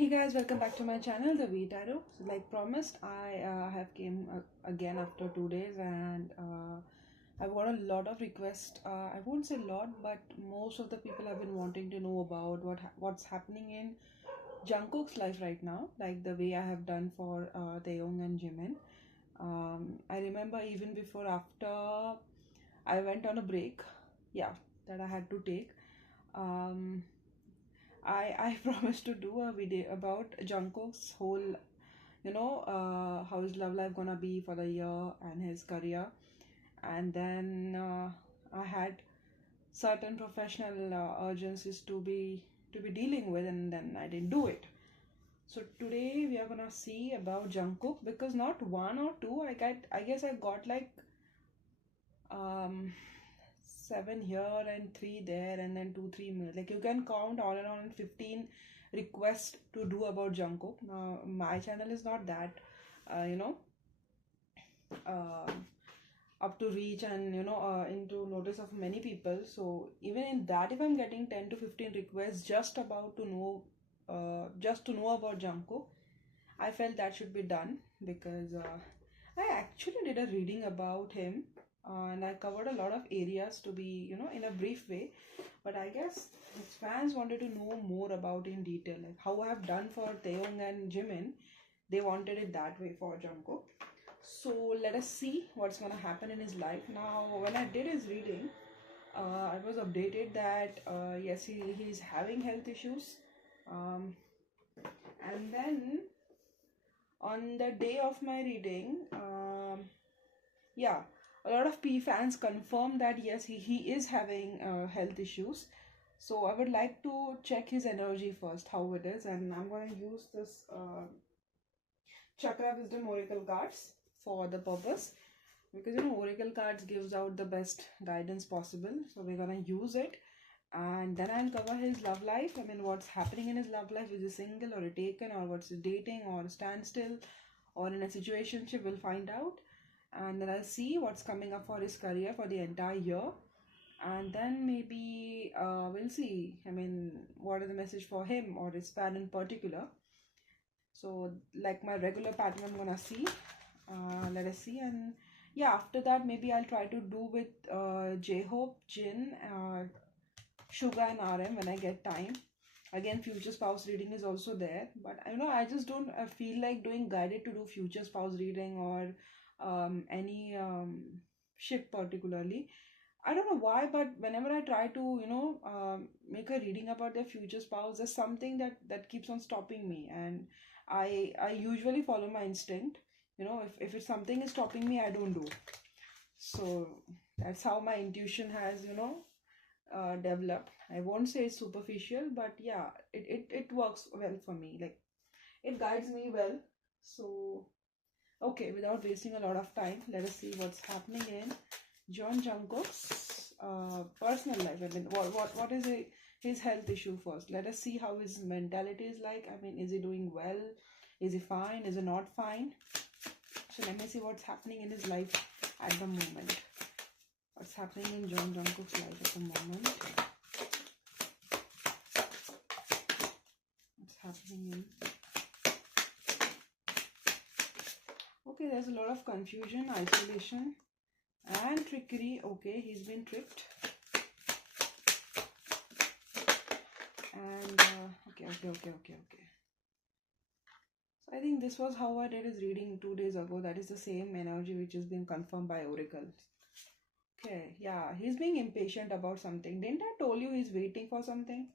Hey guys, welcome back to my channel, the Vaidehi. So like promised, I have came again after 2 days, and I've got a lot of requests. I won't say lot, but most of the people have been wanting to know about what's happening in Jungkook's life right now, like the way I have done for Taeyong and Jimin. I remember even before after I went on a break, yeah, that I had to take. Um, I promised to do a video about Jungkook's whole, how his love life gonna be for the year and his career, and then I had certain professional urgencies to be dealing with, and then I didn't do it. So today we are gonna see about Jungkook, because not one or two. I guess I got like um 7 here and 3 there, and then 2 3 more. Like you can count all around 15 requests to do about Jungkook. Now my channel is not that uh, you know uh, up to reach and into notice of many people. So even in that, if I'm getting 10 to 15 requests just to know about Jungkook, I felt that should be done, because I actually did a reading about him, and I covered a lot of areas to be, in a brief way. But I guess his fans wanted to know more about in detail, like how I have done for Taeyong and Jimin. They wanted it that way for Jungkook. So let us see what's gonna happen in his life. Now, when I did his reading, I was updated that yes, he's having health issues, um, and then on the day of my reading, yeah, a lot of P fans confirmed that yes, he is having health issues. So I would like to check his energy first, how it is, and I'm going to use this Chakra Wisdom Oracle cards for the purpose, because Oracle cards gives out the best guidance possible. So we're going to use it, and then I'll cover his love life. I mean, what's happening in his love life. Is he single or a taken, or what's he dating or a standstill, or in a situationship? We'll find out. And then I'll see what's coming up for his career for the entire year, and then maybe we'll see, I mean, what is the message for him or his fan in particular. So like my regular pattern, I'm gonna see, let us see. And yeah, after that maybe I'll try to do with J-Hope, Jin, Suga and RM when I get time. Again, future spouse reading is also there, but I just don't feel like doing guided to do future spouse reading, or any ship particularly. I don't know why, but whenever I try to make a reading about their future spouse, there's something that keeps on stopping me, and I usually follow my instinct. If it's something is stopping me, I don't do. So that's how my intuition has developed. I won't say it's superficial, but yeah, it works well for me. Like, it guides me well. So okay, without wasting a lot of time, let us see what's happening in John Jungkook's personal life. I mean, what is his health issue first? Let us see how his mentality is like. I mean, is he doing well? Is he fine? Is he not fine? So let me see what's happening in his life at the moment. What's happening in John Jungkook's life at the moment? What's happening in... Okay, there's a lot of confusion, isolation, and trickery. Okay, he's been tricked. And okay. So I think this was how I did his reading 2 days ago. That is the same energy which has been confirmed by Oracle. Okay, yeah, he's being impatient about something. Didn't I told you he's waiting for something?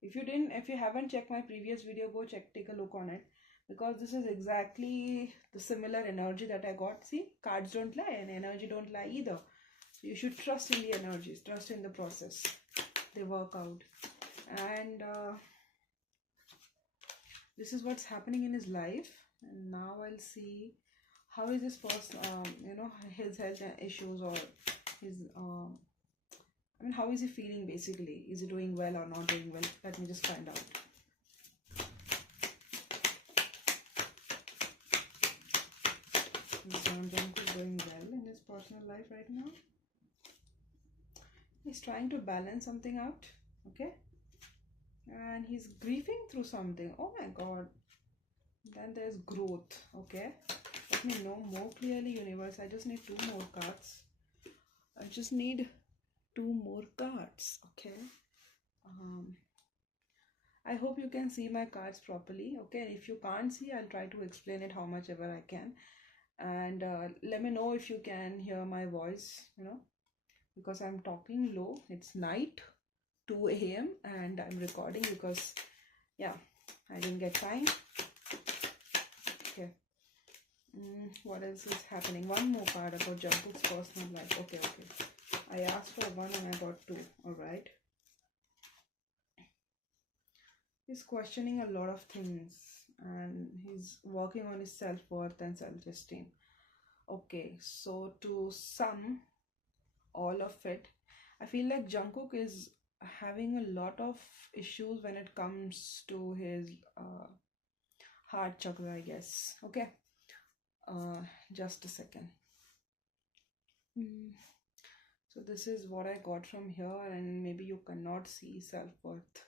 If you haven't checked my previous video, go take a look on it, because this is exactly the similar energy that I got. See, cards don't lie and energy don't lie either. So you should trust in the energies, trust in the process. They work out. And this is what's happening in his life. And now I'll see how is this person, his health issues, or his, I mean, how is he feeling basically? Is he doing well or not doing well? Let me just find out. Is Jungkook doing well in his personal life right now? He's trying to balance something out. Okay. and he's grieving through something. Oh my god. Then there's growth. Okay, let me know more clearly, universe. I just need 2 more cards. I just need 2 more cards. Okay, I hope you can see my cards properly. Okay, if you can't see, I'll try to explain it how much ever I can. And let me know if you can hear my voice, because I'm talking low. It's night, 2 a.m. and I'm recording because, yeah, I didn't get time. Okay. What else is happening? One more card about Jungkook's personal life. Okay. I asked for 1 and I got 2. Alright. He's questioning a lot of things and he's working on his self-worth and self-esteem. Okay, so to sum all of it, I feel like Jungkook is having a lot of issues when it comes to his heart chakra, I guess. Okay, just a second. So this is what I got from here, and maybe you cannot see self-worth.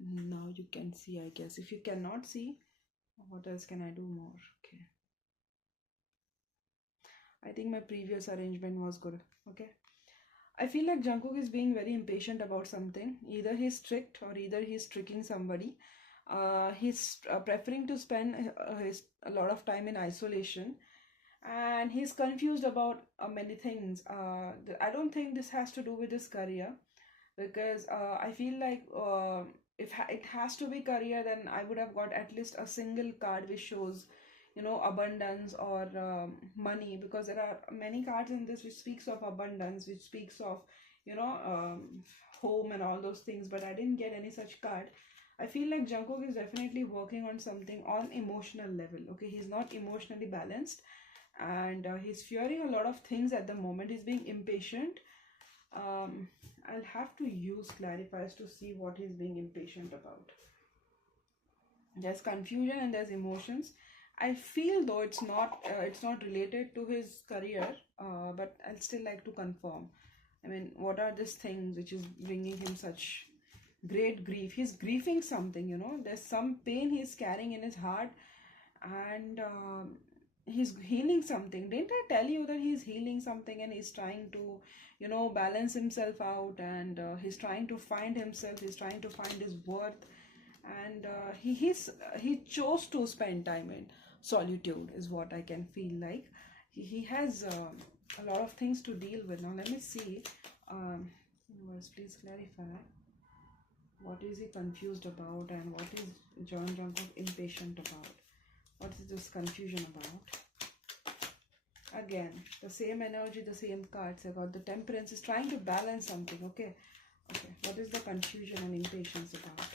Now you can see, I guess. If you cannot see, what else can I do more? Okay, I think my previous arrangement was good. Okay, I feel like Jungkook is being very impatient about something. Either he's strict or either he's tricking somebody. He's preferring to spend a lot of time in isolation, and he's confused about many things. I don't think this has to do with his career, because I feel like if it has to be career, then I would have got at least a single card which shows, abundance or money, because there are many cards in this which speaks of abundance, which speaks of, home and all those things, but I didn't get any such card. I feel like Jungkook is definitely working on something on emotional level. Okay, he's not emotionally balanced, and he's fearing a lot of things at the moment. He's being impatient. I'll have to use clarifiers to see what he's being impatient about. There's confusion and there's emotions. I feel though it's not related to his career, but I'll still like to confirm. I mean, what are these things which is bringing him such great grief? He's grieving something, there's some pain he's carrying in his heart, and he's healing something. Didn't I tell you that he's healing something and he's trying to, balance himself out, and he's trying to find himself, he's trying to find his worth, and he chose to spend time in solitude, is what I can feel like. He has a lot of things to deal with. Now let me see. Universe, please clarify. What is he confused about, and what is John Jungkook impatient about? What is this confusion about? Again, the same energy, the same cards. I got the Temperance. Is trying to balance something. Okay. What is the confusion and impatience about?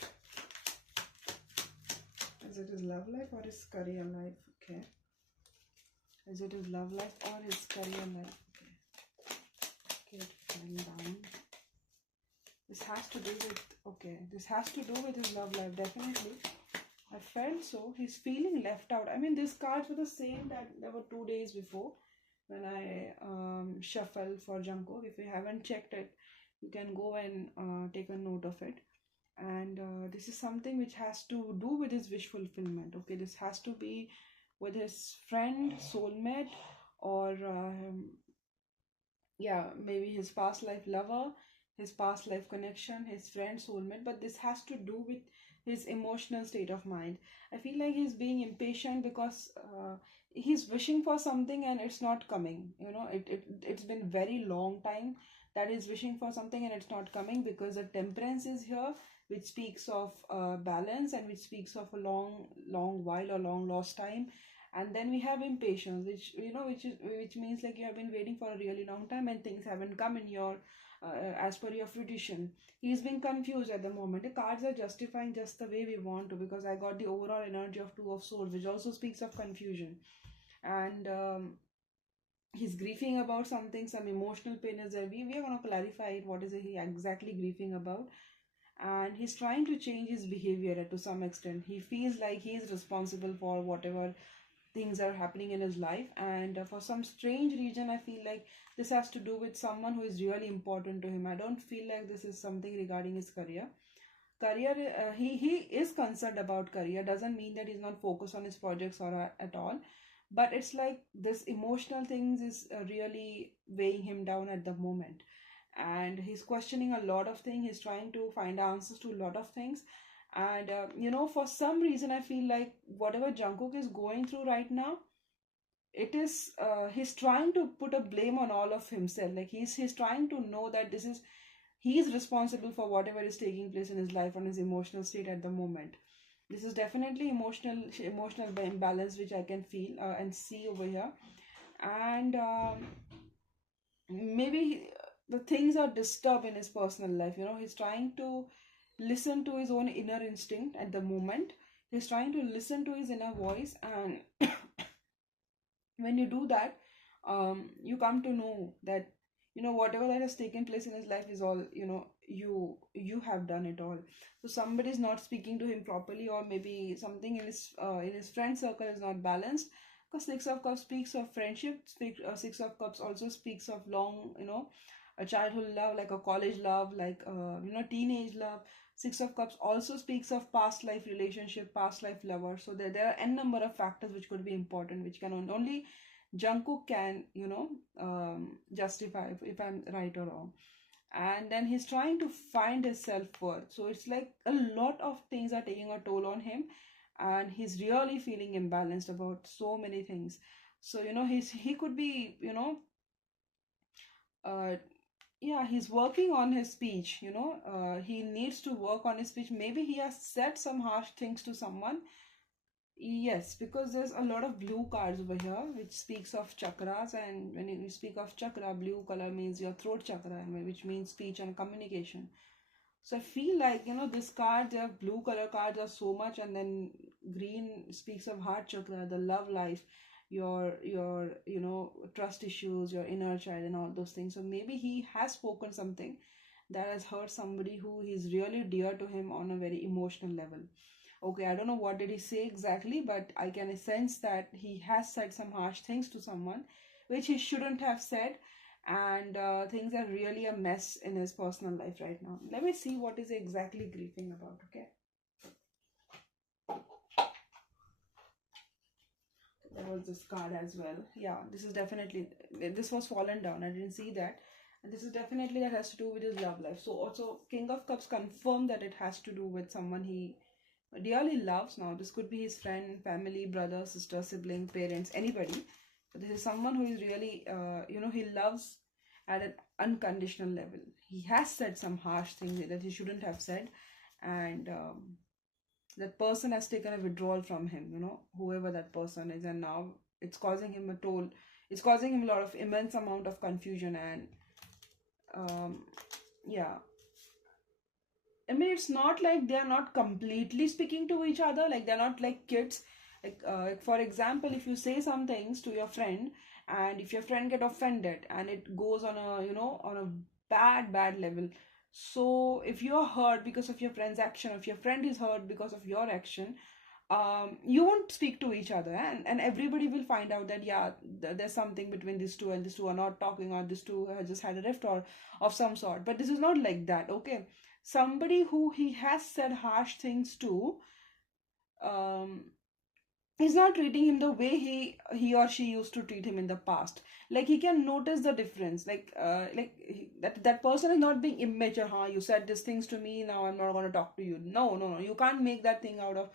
Is it his love life or his career life? Okay. Is it his love life or his career life? Okay. Okay, falling down. This has to do with, this has to do with his love life, definitely. I felt so. He's feeling left out. I mean, these cards were the same that there were 2 days before when I shuffled for Jungkook. If you haven't checked it, you can go and take a note of it. And this is something which has to do with his wish fulfillment. Okay, this has to be with his friend, soulmate, or maybe his past life lover, his past life connection, his friend, soulmate. But this has to do with his emotional state of mind. I feel like he's being impatient because he's wishing for something and it's not coming. It's been very long time that he's wishing for something and it's not coming, because the Temperance is here, which speaks of balance, and which speaks of a long while or long lost time. And then we have impatience, which means like you have been waiting for a really long time and things haven't come in your as per your fruition. He's been confused at the moment. The cards are justifying just the way we want to, because I got the overall energy of Two of Swords, which also speaks of confusion. And he's grieving about something, some emotional pain is there. We are going to clarify it. What is he exactly grieving about? And he's trying to change his behavior to some extent. He feels like he is responsible for whatever things are happening in his life, and for some strange reason I feel like this has to do with someone who is really important to him. I don't feel like this is something regarding his career. Career, he is concerned about career. Doesn't mean that he's not focused on his projects or at all, but it's like this emotional things is really weighing him down at the moment, and he's questioning a lot of things. He's trying to find answers to a lot of things, and for some reason I feel like whatever Jungkook is going through right now, it is he's trying to put a blame on all of himself. Like he's trying to know that this is he is responsible for whatever is taking place in his life, on his emotional state at the moment. This is definitely emotional imbalance which I can feel and see over here. And maybe the things are disturbed in his personal life. He's trying to listen to his own inner instinct at the moment. He's trying to listen to his inner voice, and when you do that, you come to know that whatever that has taken place in his life is all you have done it all. So somebody is not speaking to him properly, or maybe something in his friend circle is not balanced, because Six of Cups speaks of friendship. Six of Cups also speaks of long, a childhood love, like a college love, like teenage love. Six of Cups also speaks of past life relationship, past life lover. So there are n number of factors which could be important, which can only Jungkook can, justify if I'm right or wrong. And then he's trying to find his self-worth. So it's like a lot of things are taking a toll on him, and he's really feeling imbalanced about so many things. So he could be, uh, yeah, he's working on his speech. He needs to work on his speech. Maybe he has said some harsh things to someone. Yes, because there's a lot of blue cards over here which speaks of chakras, and when you speak of chakra, blue color means your throat chakra, which means speech and communication. So I feel like this card, their blue color cards are so much, and then green speaks of heart chakra, the love life, your trust issues, your inner child, and all those things. So maybe he has spoken something that has hurt somebody who is really dear to him on a very emotional level. Okay, I don't know what did he say exactly, but I can sense that he has said some harsh things to someone which he shouldn't have said, and things are really a mess in his personal life right now. Let me see what is he exactly grieving about. Okay, there was this card as well. Yeah, this is definitely, this was fallen down, I didn't see that. And this is definitely that has to do with his love life. So also King of Cups confirmed that it has to do with someone he dearly loves. Now this could be his friend, family, brother, sister, sibling, parents, anybody. But this is someone who is really he loves at an unconditional level. He has said some harsh things that he shouldn't have said, and that person has taken a withdrawal from him, whoever that person is, and now it's causing him a toll. It's causing him a lot of immense amount of confusion, and yeah, I mean, it's not like they're not completely speaking to each other, like they're not like kids. Like for example, if you say some things to your friend, and if your friend get offended, and it goes on a on a bad level. So if you're hurt because of your friend's action, if your friend is hurt because of your action, you won't speak to each other, and everybody will find out that yeah, there's something between these two, and these two are not talking, or these two have just had a rift or of some sort. But this is not like that. Okay, somebody who he has said harsh things to, um he's not treating him the way he or she used to treat him in the past. Like he can notice the difference, that person is not being immature. Huh, you said these things to me, now I'm not going to talk to you. No, no, no, you can't make that thing out of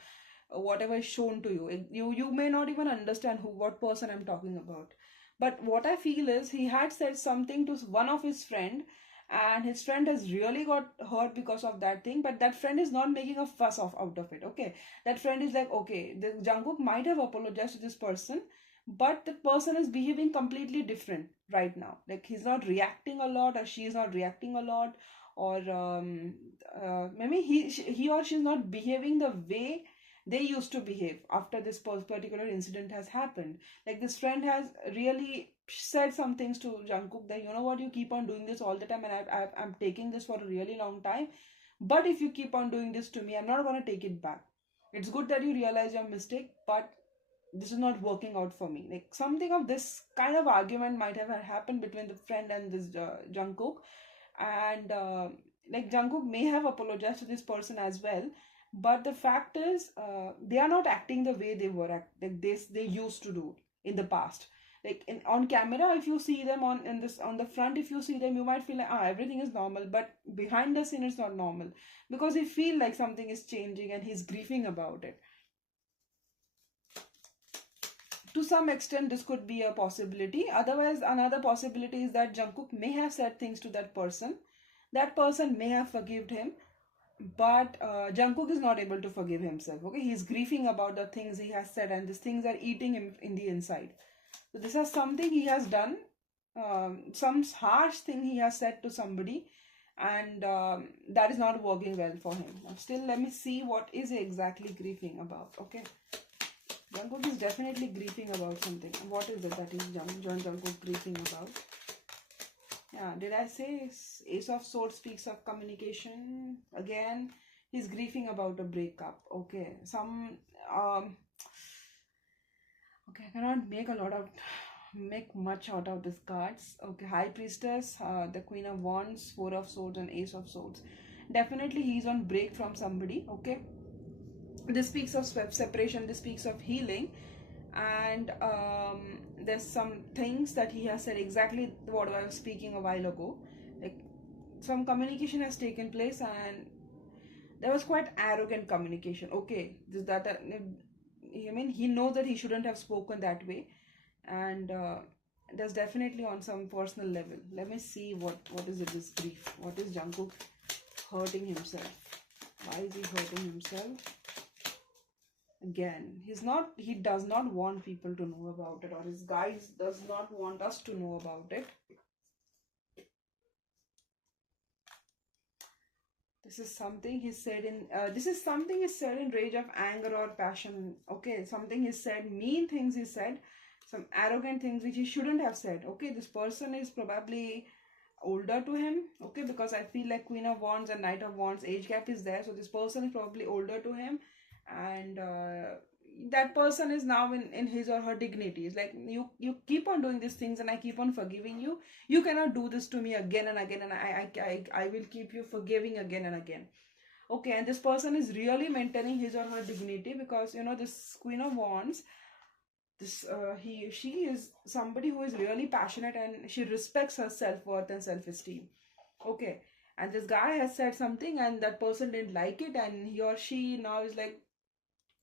whatever is shown to you. You may not even understand what person I'm talking about. But what I feel is he had said something to one of his friend, and his friend has really got hurt because of that thing, but that friend is not making a fuss out of it. Okay, that friend is like, okay, the Jungkook might have apologized to this person, but the person is behaving completely different right now. Like he's not reacting a lot, or she is not reacting a lot, or maybe he or she is not behaving the way they used to behave after this particular incident has happened. Like this friend has really said some things to Jungkook that, you know what, you keep on doing this all the time, and I'm taking this for a really long time. But if you keep on doing this to me, I'm not going to take it back. It's good that you realize your mistake, but this is not working out for me. Like something of this kind of argument might have happened between the friend and this Jungkook, and like Jungkook may have apologized to this person as well, but the fact is, they are not acting the way they were like this they used to do in the past. Like on camera, if you see them on the front, if you see them, you might feel like everything is normal, but behind the scene it's not normal, because he feel like something is changing and he's grieving about it. To some extent, this could be a possibility. Otherwise, another possibility is that Jungkook may have said things to that person. That person may have forgiven him, but Jungkook is not able to forgive himself. Okay, he's grieving about the things he has said, and these things are eating him in the inside. So this is something he has done, some harsh thing he has said to somebody, and that is not working well for him. Still, let me see what is he exactly grieving about. Okay. Jungkook is definitely grieving about something. What is it that is Jungkook grieving about? Yeah, did I say Ace of Swords speaks of communication? Again, he's grieving about a breakup. Okay, okay, I cannot make much out of these cards. Okay, High Priestess, the Queen of Wands, Four of Swords, and Ace of Swords. Definitely he's on break from somebody. Okay, this speaks of separation, this speaks of healing, and there's some things that he has said exactly what I was speaking a while ago. Like some communication has taken place, and there was quite arrogant communication. Okay, I mean, he knows that he shouldn't have spoken that way, and that's definitely on some personal level. Let me see what is it, this grief. What is Jungkook hurting himself? Why is he hurting himself? Again, he does not want people to know about it, or his guys does not want us to know about it. This is something he said in rage of anger or passion. Okay, something he said, mean things he said, some arrogant things which he shouldn't have said. Okay, this person is probably older to him. Okay, because I feel like Queen of Wands and Knight of Wands, age gap is there, so this person is probably older to him, and that person is now in his or her dignity. It's like, you keep on doing these things and I keep on forgiving you. You cannot do this to me again and again, and I will keep you forgiving again and again. Okay, and this person is really maintaining his or her dignity, because this Queen of Wands, she is somebody who is really passionate, and she respects her self-worth and self-esteem. Okay, and this guy has said something and that person didn't like it, and he or she now is like,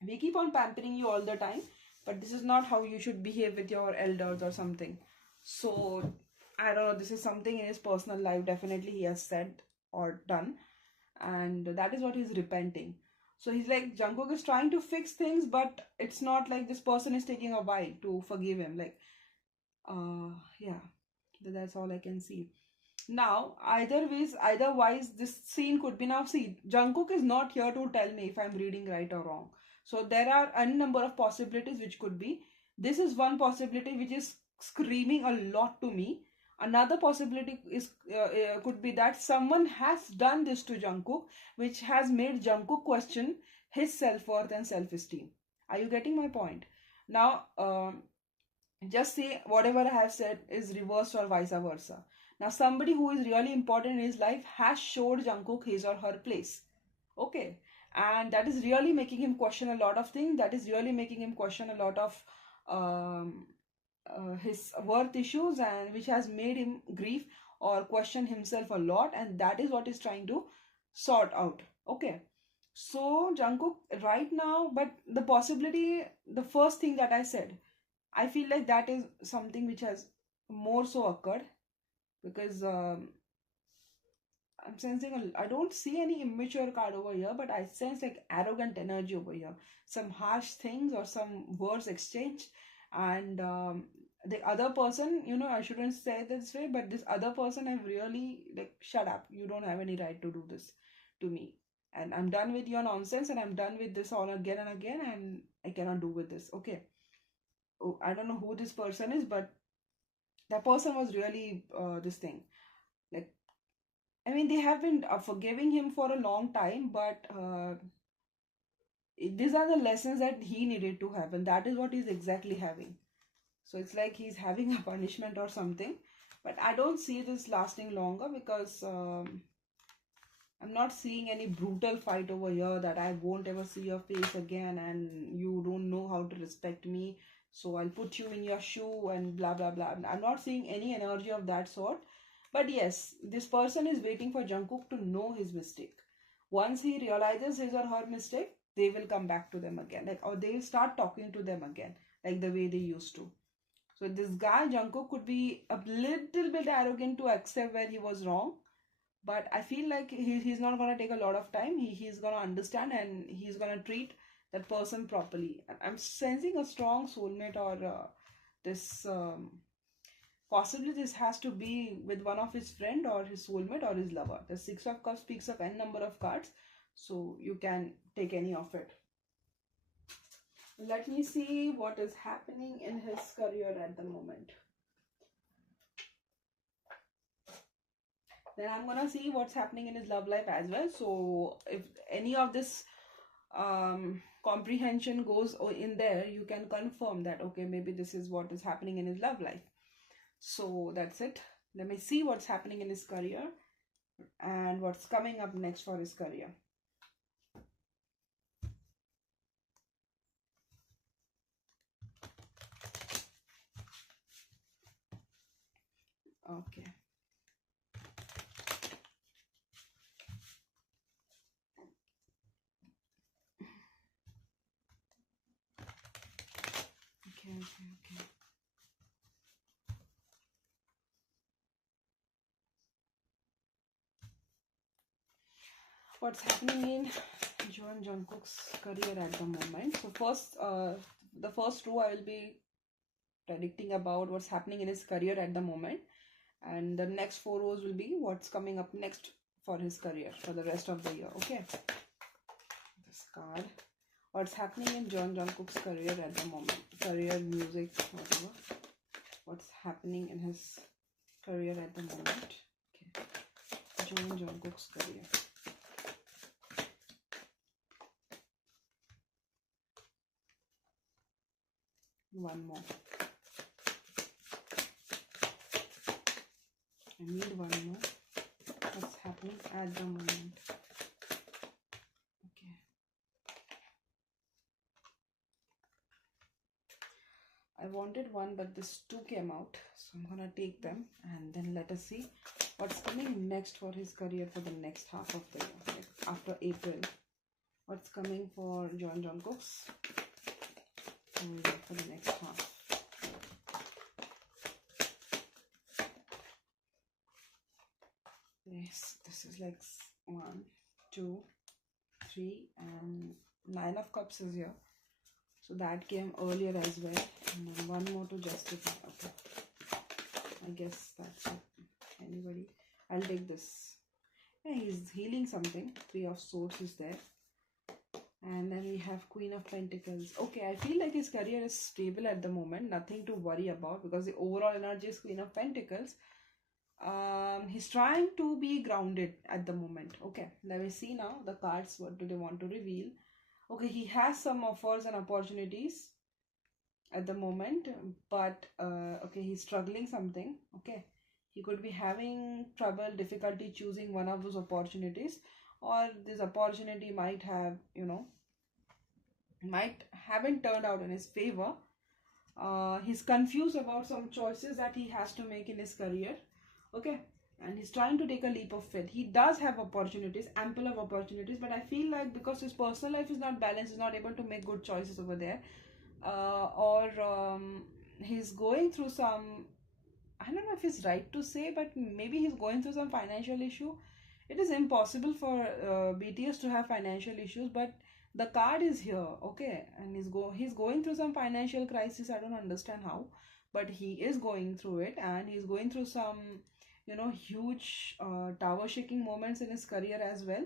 we keep on pampering you all the time, but this is not how you should behave with your elders or something. So I don't know, this is something in his personal life definitely he has said or done, and that is what he's repenting. So he's like, Jungkook is trying to fix things, but it's not like this person is taking a while to forgive him. Like, yeah, that's all I can see. Now, eitherwise, this scene could be, now see, Jungkook is not here to tell me if I'm reading right or wrong. So there are any number of possibilities which could be. This is one possibility which is screaming a lot to me. Another possibility is could be that someone has done this to Jungkook, which has made Jungkook question his self-worth and self-esteem. Are you getting my point? Now, just say whatever I have said is reversed or vice versa. Now, somebody who is really important in his life has showed Jungkook his or her place. Okay. And that is really making him question a lot of things. That is really making him question a lot of his worth issues, and which has made him grieve or question himself a lot. And that is what he's trying to sort out. Okay. So, Jungkook right now, but the possibility, the first thing that I said, I feel like that is something which has more so occurred, because I'm sensing, I don't see any immature card over here, but I sense like arrogant energy over here. Some harsh things or some words exchanged, and the other person, I shouldn't say this way, but this other person have really like, shut up. You don't have any right to do this to me. And I'm done with your nonsense, and I'm done with this all again and again, and I cannot do with this. Okay. Oh, I don't know who this person is, but that person was really this thing. Like, I mean, they have been forgiving him for a long time, but these are the lessons that he needed to have, and that is what he's exactly having. So it's like he's having a punishment or something, but I don't see this lasting longer, because I'm not seeing any brutal fight over here that I won't ever see your face again and you don't know how to respect me, so I'll put you in your shoe and blah blah blah. I'm not seeing any energy of that sort. But yes, this person is waiting for Jungkook to know his mistake. Once he realizes his or her mistake, they will come back to them again. Like, or they'll start talking to them again, like the way they used to. So this guy, Jungkook, could be a little bit arrogant to accept where he was wrong, but I feel like he's not going to take a lot of time. He's going to understand and he's going to treat that person properly. I'm sensing a strong soulmate, or this possibly this has to be with one of his friend or his soulmate or his lover. The Six of Cups speaks of n number of cards, so you can take any of it. Let me see what is happening in his career at the moment. Then I'm gonna see what's happening in his love life as well. So if any of this comprehension goes in there, you can confirm that okay, maybe this is what is happening in his love life. So that's it. Let me see what's happening in his career and what's coming up next for his career. Okay. Okay. What's happening in Jungkook's career at the moment? So first, the first row I will be predicting about what's happening in his career at the moment, and the next 4 rows will be what's coming up next for his career for the rest of the year. Okay, this card, what's happening in Jungkook's career at the moment, career, music, whatever, what's happening in his career at the moment. Okay, Jungkook's career. One more. I need one more. What's happening at the moment? Okay. I wanted one, but this two came out, so I'm gonna take them and then let us see what's coming next for his career for the next half of the year, like after April. What's coming for Jungkook's for the next half? Yes, this is like 1, 2, 3, and 9 of Cups is here. So that came earlier as well. And then one more to justify. Okay. I guess that's it. Anybody? I'll take this. Yeah, he's healing something. 3 of Swords is there. And then we have Queen of Pentacles. Okay, I feel like his career is stable at the moment. Nothing to worry about because the overall energy is Queen of Pentacles. He's trying to be grounded at the moment. Okay, let me see now the cards. What do they want to reveal? Okay, he has some offers and opportunities at the moment, but okay, he's struggling something. Okay, he could be having trouble, difficulty choosing one of those opportunities, or this opportunity might have, might haven't turned out in his favor. He's confused about some choices that he has to make in his career. Okay, and he's trying to take a leap of faith. He does have opportunities, ample of opportunities, but I feel like because his personal life is not balanced, he's not able to make good choices over there, or he's going through some, I don't know if it's right to say, but maybe he's going through some financial issue. It is impossible for BTS to have financial issues, but the card is here, okay, and he's going through some financial crisis. I don't understand how, but he is going through it, and he's going through some, huge tower shaking moments in his career as well.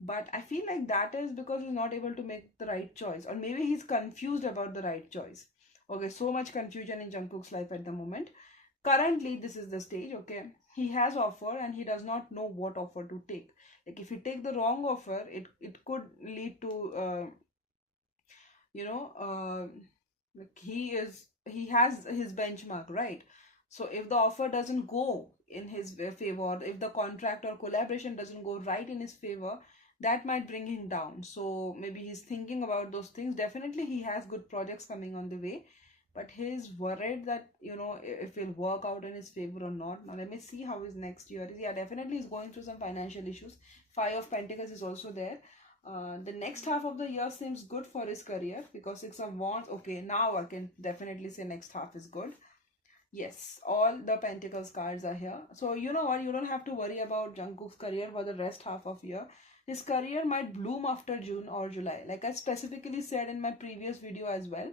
But I feel like that is because he's not able to make the right choice, or maybe he's confused about the right choice. Okay, so much confusion in Jungkook's life at the moment. Currently, this is the stage. Okay, he has offer and he does not know what offer to take. Like if he take the wrong offer, it could lead to like he has his benchmark, right? So if the offer doesn't go in his favor, if the contract or collaboration doesn't go right in his favor, that might bring him down. So maybe he's thinking about those things. Definitely he has good projects coming on the way, but he's worried that, you know, if it'll work out in his favor or not. Now let me see how his next year is. Yeah, definitely he's going through some financial issues. Five of Pentacles is also there. The next half of the year seems good for his career, because Six of Wands, okay, now I can definitely say next half is good. Yes, all the Pentacles cards are here. So you know what, you don't have to worry about Jungkook's career for the rest half of year. His career might bloom after June or July. Like I specifically said in my previous video as well.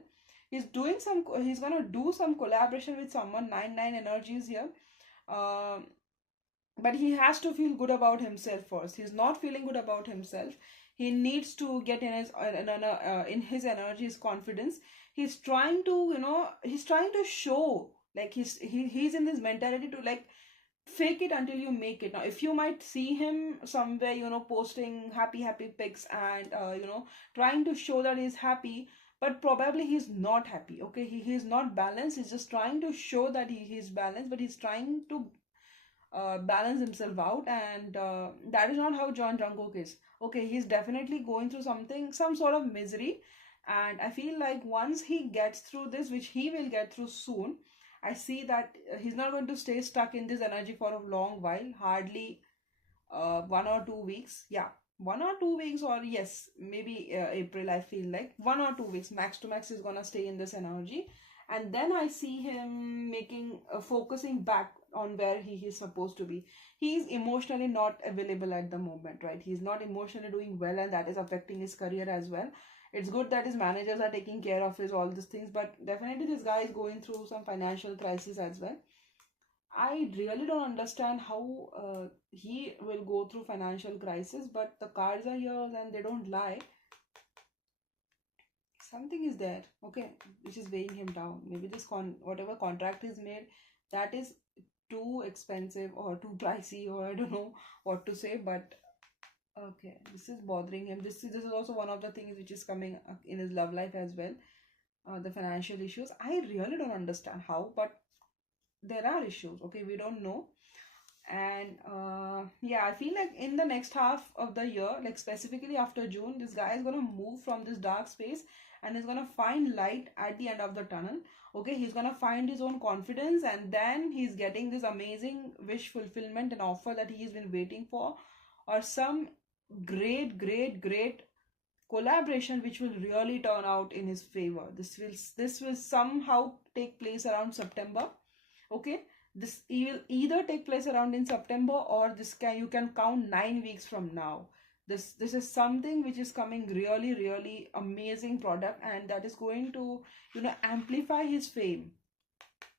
He's gonna do some collaboration with someone. 9-9 energies here. But he has to feel good about himself first. He's not feeling good about himself. He needs to get in his energy, his confidence. He's trying to, you know, he's trying to show, like he's in this mentality to like fake it until you make it. Now if you might see him somewhere, you know, posting happy pics and you know, trying to show that he's happy, but probably he's not happy. Okay, he's not balanced. He's just trying to show that he's balanced, but he's trying to balance himself out, and that is not how Jungkook is. Okay, he's definitely going through something, some sort of misery, and I feel like once he gets through this, which he will get through soon, I see that he's not going to stay stuck in this energy for a long while. Hardly 1 or 2 weeks. Yeah, 1 or 2 weeks, or yes, maybe April. I feel like 1 or 2 weeks max to max is gonna stay in this energy, and then I see him making focusing back on where he is supposed to be. He's emotionally not available at the moment, right? He's not emotionally doing well, and that is affecting his career as well. It's good that his managers are taking care of his all these things, but definitely this guy is going through some financial crisis as well. I really don't understand how he will go through financial crisis, but the cards are here and they don't lie. Something is there, okay, which is weighing him down. Maybe this whatever contract is made, that is too expensive or too pricey, or I don't know what to say, but okay, this is bothering him. This is also one of the things which is coming in his love life as well. The financial issues. I really don't understand how, but there are issues. Okay, we don't know. And yeah, I feel like in the next half of the year, like specifically after June, this guy is gonna move from this dark space and is gonna find light at the end of the tunnel. Okay, he's gonna find his own confidence, and then he's getting this amazing wish fulfillment and offer that he's been waiting for, or some great collaboration which will really turn out in his favor. This will somehow take place around September. Okay, this will either take place around in September, or you can count 9 weeks from now. This is something which is coming really amazing product, and that is going to, you know, amplify his fame.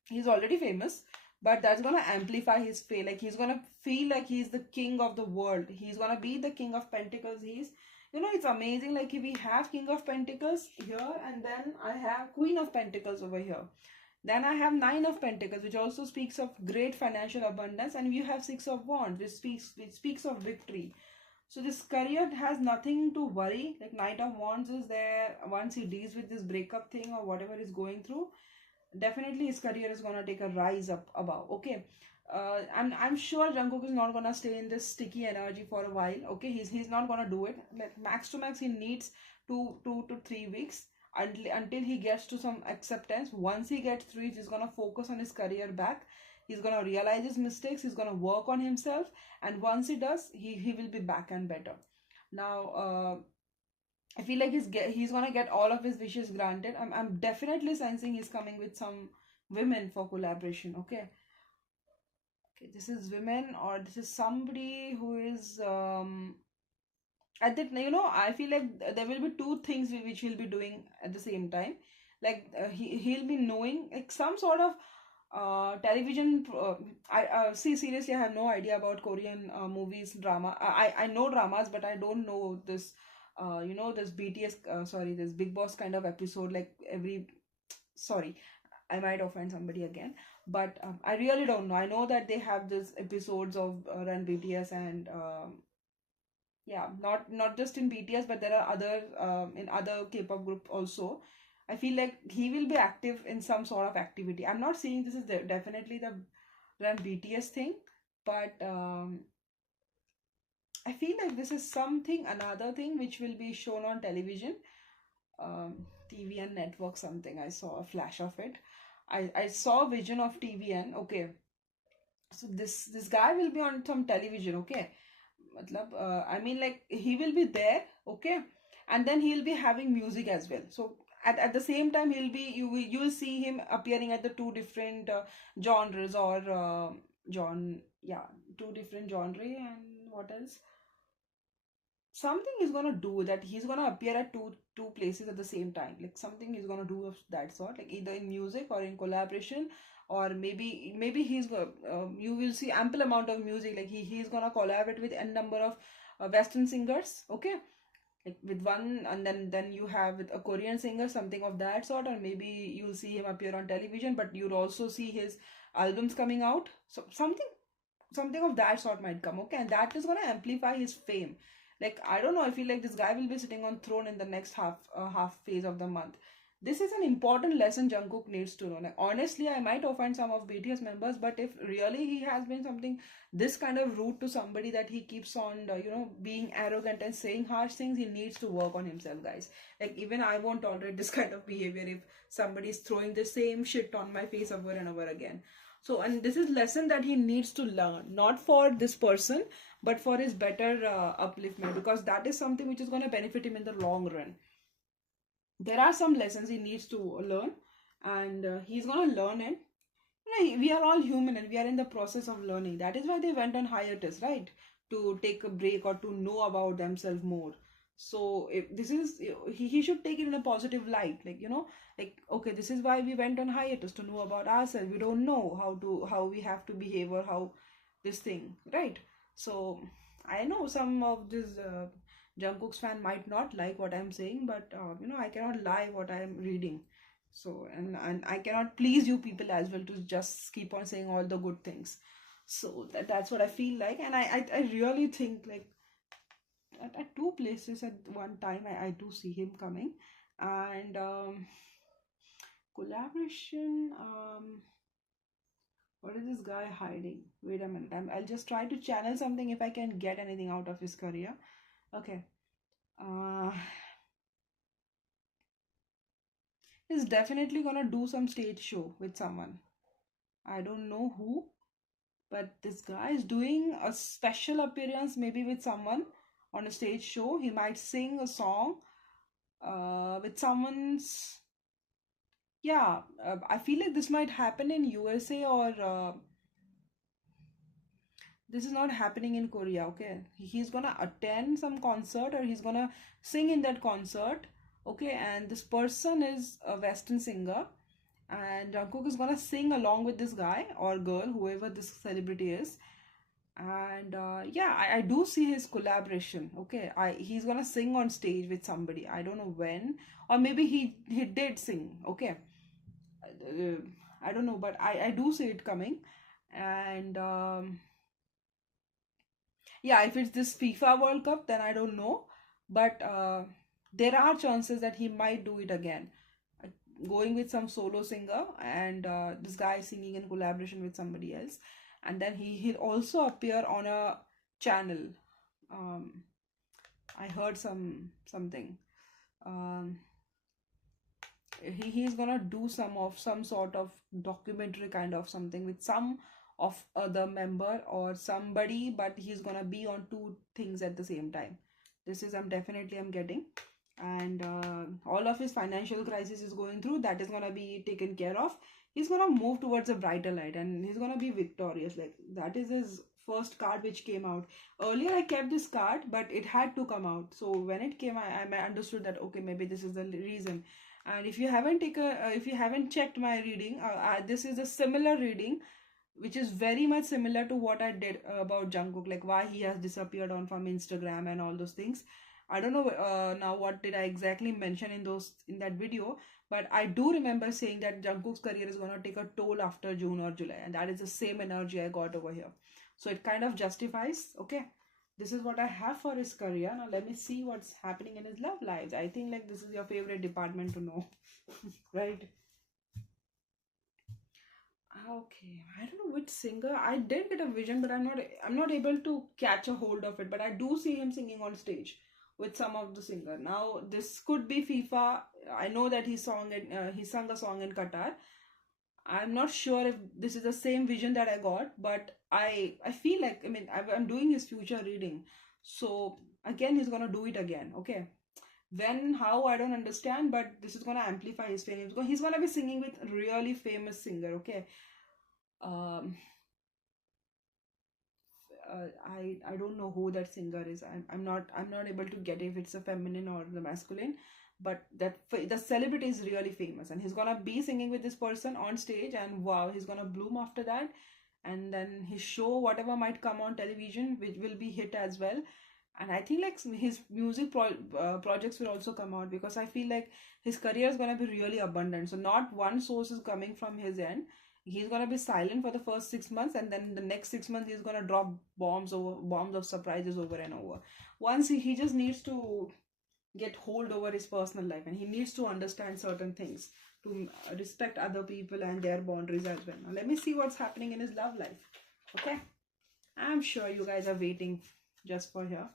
He's already famous, but that's gonna amplify his fame. Like he's gonna feel like he's the king of the world. He's gonna be the king of pentacles. He's, you know, it's amazing. Like if we have king of pentacles here, and then I have queen of pentacles over here. Then I have 9 of pentacles, which also speaks of great financial abundance, and you have 6 of wands, which speaks of victory. So this career has nothing to worry. Like Knight of Wands is there. Once he deals with this breakup thing or whatever he's going through, definitely his career is gonna take a rise up above. Okay, I'm sure Jungkook is not gonna stay in this sticky energy for a while. Okay, he's not gonna do it. Like max to max, he needs 2 to 3 weeks until he gets to some acceptance. Once he gets through it, he's gonna focus on his career back. He's gonna realize his mistakes. He's gonna work on himself, and once he does, he will be back and better. Now, I feel like he's gonna get all of his wishes granted. I'm definitely sensing he's coming with some women for collaboration. Okay. Okay, this is women, or this is somebody who is at that, you know, I feel like there will be two things which he'll be doing at the same time. Like he'll be knowing like some sort of television I see, seriously, I have no idea about Korean movies, drama. I know dramas, but I don't know this you know, this BTS sorry, this Big Boss kind of episode, like every, sorry, I might offend somebody again, but I really don't know. I know that they have this episodes of Run BTS, and yeah, not just in BTS, but there are other in other K-pop group also. I feel like he will be active in some sort of activity. I'm not saying this is definitely the than BTS thing. But I feel like this is another thing which will be shown on television, TVN network something. I saw a flash of it. I saw vision of TVN. Okay, so this guy will be on some television. Okay, I mean, like, he will be there. Okay, and then he'll be having music as well. So at the same time, you will see him appearing at the two different genres, or two different genre. And what else? Something he's gonna do, that he's gonna appear at two places at the same time, like something he's gonna do of that sort, like either in music or in collaboration, or maybe you will see ample amount of music, like he's gonna collaborate with n number of western singers. Okay, like with one, and then you have with a Korean singer, something of that sort, or maybe you'll see him appear on television, but you'll also see his albums coming out. So something of that sort might come. Okay, and that is going to amplify his fame. Like, I don't know, I feel like this guy will be sitting on throne in the next half phase of the month. This is an important lesson Jungkook needs to know. Like, honestly, I might offend some of BTS members, but if really he has been something this kind of rude to somebody, that he keeps on being arrogant and saying harsh things, he needs to work on himself, guys. Like, even I won't tolerate this kind of behavior if somebody is throwing the same shit on my face over and over again. So, and this is lesson that he needs to learn, not for this person, but for his better upliftment, because that is something which is going to benefit him in the long run. There are some lessons he needs to learn, and he's going to learn it. We are all human, and we are in the process of learning. That is why they went on hiatus, right? To take a break, or to know about themselves more. So if this is, he should take it in a positive light, like, like, okay, this is why we went on hiatus, to know about ourselves. We don't know how we have to behave, or how this thing, right? So I know some of this Jungkook's fan might not like what I'm saying, but I cannot lie what I'm reading. So, and I cannot please you people as well to just keep on saying all the good things. So that's what I feel like. And I really think, like, at two places at one time, I do see him coming. And collaboration, what is this guy hiding? Wait a minute, I'll just try to channel something if I can get anything out of his career. Okay, he's definitely gonna do some stage show with someone. I don't know who, but this guy is doing a special appearance, maybe with someone on a stage show. He might sing a song with someone's. Yeah, I feel like this might happen in USA, or this is not happening in Korea. Okay, he's gonna attend some concert, or he's gonna sing in that concert. Okay, and this person is a Western singer, and Jungkook is gonna sing along with this guy or girl, whoever this celebrity is. And yeah, I do see his collaboration. Okay, he's gonna sing on stage with somebody. I don't know when, or maybe he did sing. Okay, I don't know, but I do see it coming. And yeah, if it's this FIFA World Cup, then I don't know, but there are chances that he might do it again, uh, going with some solo singer, and this guy singing in collaboration with somebody else. And then he'll also appear on a channel. um I heard something. um he's gonna do some sort of documentary kind of something with some of other member or somebody, but he's gonna be on two things at the same time. This is I'm getting. And all of his financial crisis is going through, that is gonna be taken care of. He's gonna move towards a brighter light, and he's gonna be victorious. Like, that is his first card which came out. Earlier I kept this card, but it had to come out. So when it came, I understood that, okay, maybe this is the reason. And if you haven't checked my reading, this is a similar reading, which is very much similar to what I did about Jungkook, like why he has disappeared on from Instagram and all those things. I don't know now what did I exactly mention in that video, but I do remember saying that Jungkook's career is gonna take a toll after June or July, and that is the same energy I got over here. So it kind of justifies. Okay, this is what I have for his career. Now let me see what's happening in his love lives. I think, like, this is your favorite department to know, right? Okay, I don't know which singer. I did get a vision, but I'm not able to catch a hold of it. But I do see him singing on stage with some of the singer. Now this could be FIFA. I know that he sung a song in Qatar. I'm not sure if this is the same vision that I got, but I feel like, I mean, I'm doing his future reading, so again he's gonna do it again. Okay, when, how, I don't understand, but this is gonna amplify his fame. He's gonna be singing with really famous singer. Okay, um, I don't know who that singer is. I'm not able to get if it's a feminine or the masculine, but the celebrity is really famous, and he's gonna be singing with this person on stage, and wow, he's gonna bloom after that. And then his show, whatever might come on television, which will be hit as well. And I think like his projects will also come out, because I feel like his career is gonna be really abundant. So not one source is coming from his end. He's gonna be silent for the first 6 months, and then the next 6 months he's gonna drop bombs of surprises over and over. Once he just needs to get hold over his personal life, and he needs to understand certain things to respect other people and their boundaries as well. Now let me see what's happening in his love life. Okay, I'm sure you guys are waiting just for here.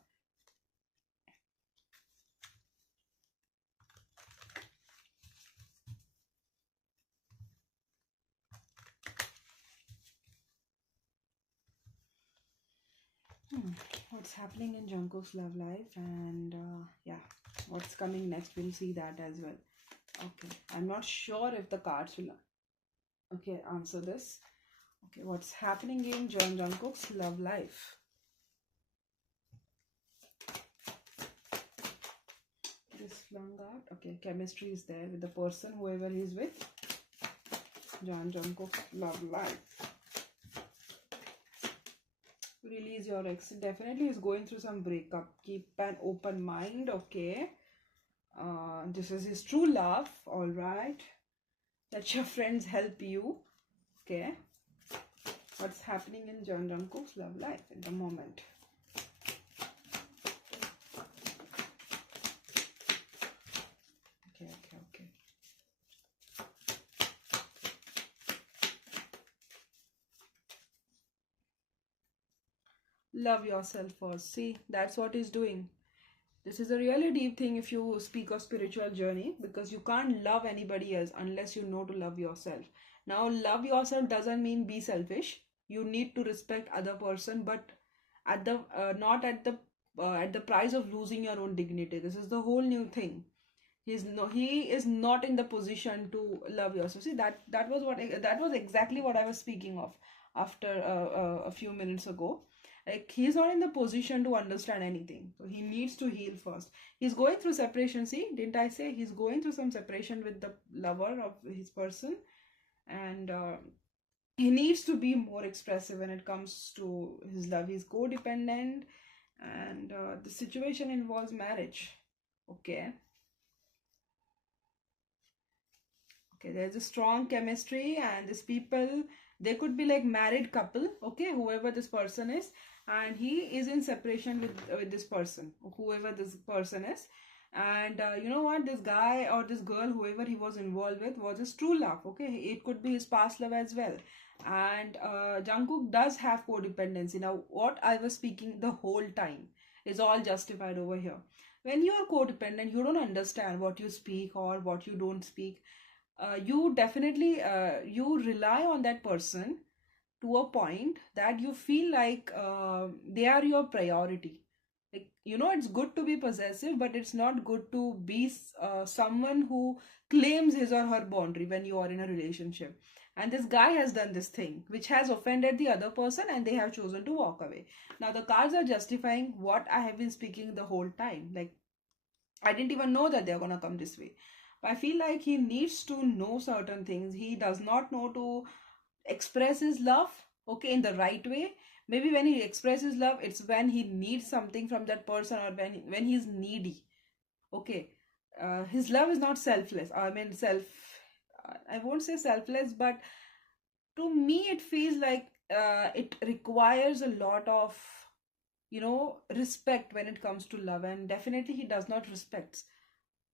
What's happening in Jungkook's love life, and yeah, what's coming next, we'll see that as well. Okay, I'm not sure if the cards will answer this. Okay, what's happening in Jungkook's love life? This flung out. Okay, chemistry is there with the person, whoever he's with. Jungkook's love life. Release your ex. Definitely is going through some breakup. Keep an open mind. Okay, this is his true love. All right, let your friends help you. Okay, what's happening in Jungkook's love life at the moment? Okay. Love yourself first. See, that's what he's doing. This is a really deep thing if you speak of spiritual journey, because you can't love anybody else unless you know to love yourself. Now, love yourself doesn't mean be selfish. You need to respect other person, but at the not at the price of losing your own dignity. This is the whole new thing. He is not in the position to love yourself. See, that was exactly what I was speaking of after a few minutes ago. Like, he's not in the position to understand anything, so he needs to heal first. He's going through separation. See, didn't I say he's going through some separation with the lover of his person? And he needs to be more expressive when it comes to his love. He's codependent, and the situation involves marriage. Okay, there's a strong chemistry, and these people, they could be like married couple. Okay, whoever this person is, and he is in separation with this person, whoever this person is. And you know what, this guy or this girl, whoever he was involved with, was his true love. Okay, it could be his past love as well. And Jungkook does have codependency. Now what I was speaking the whole time is all justified over here. When you are codependent, you don't understand what you speak or what you don't speak. You definitely you rely on that person to a point that you feel like they are your priority. Like, it's good to be possessive, but it's not good to be someone who claims his or her boundary when you are in a relationship. And this guy has done this thing which has offended the other person, and they have chosen to walk away. Now the cards are justifying what I have been speaking the whole time. Like, I didn't even know that they're gonna come this way. I feel like he needs to know certain things. He does not know to express his love, okay, in the right way. Maybe when he expresses love, it's when he needs something from that person, or when he's needy. Okay, his love is not selfless. I mean, I won't say selfless, but to me, it feels like it requires a lot of respect when it comes to love, and definitely he does not respect,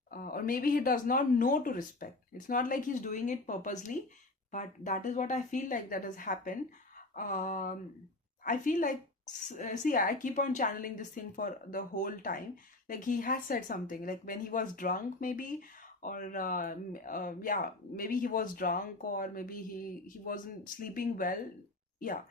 or maybe he does not know to respect. It's not like he's doing it purposely. but that is what I feel like that has happened. um I feel like, see, I keep on channeling this thing for the whole time. Like he has said something, like when he was drunk maybe, or yeah, maybe he was drunk, or maybe he wasn't sleeping well. Yeah,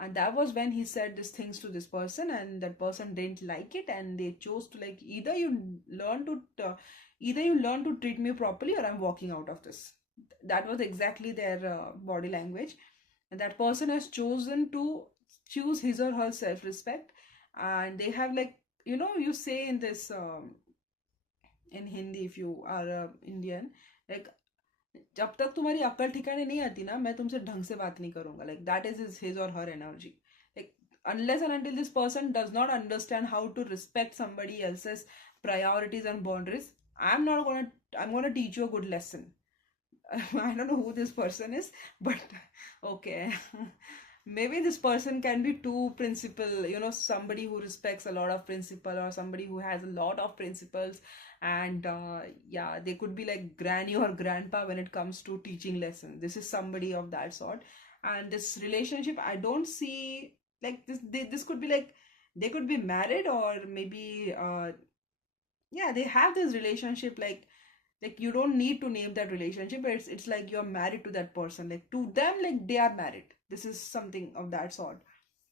and that was when he said these things to this person, and that person didn't like it, and they chose to, like, either you learn to treat me properly, or I'm walking out of this. That was exactly their body language. And that person has chosen to choose his or her self respect. And they have, like, you say in this in Hindi, if you are a Indian, like, जब तक तुम्हारी अक्ल ठिकाने नहीं आती ना, मैं तुमसे ढंग से बात नहीं करूंगा. Like that is his or her energy. Like unless and until this person does not understand how to respect somebody else's priorities and boundaries, I'm gonna teach you a good lesson. I don't know who this person is, but okay. Maybe this person can be too principle, somebody who respects a lot of principle, or somebody who has a lot of principles. And yeah, they could be like granny or grandpa when it comes to teaching lessons. This is somebody of that sort. And this relationship, I don't see, like, this could be like, they could be married, or maybe yeah, they have this relationship, like you don't need to name that relationship, but it's like you're married to that person. Like to them, like they are married. This is something of that sort.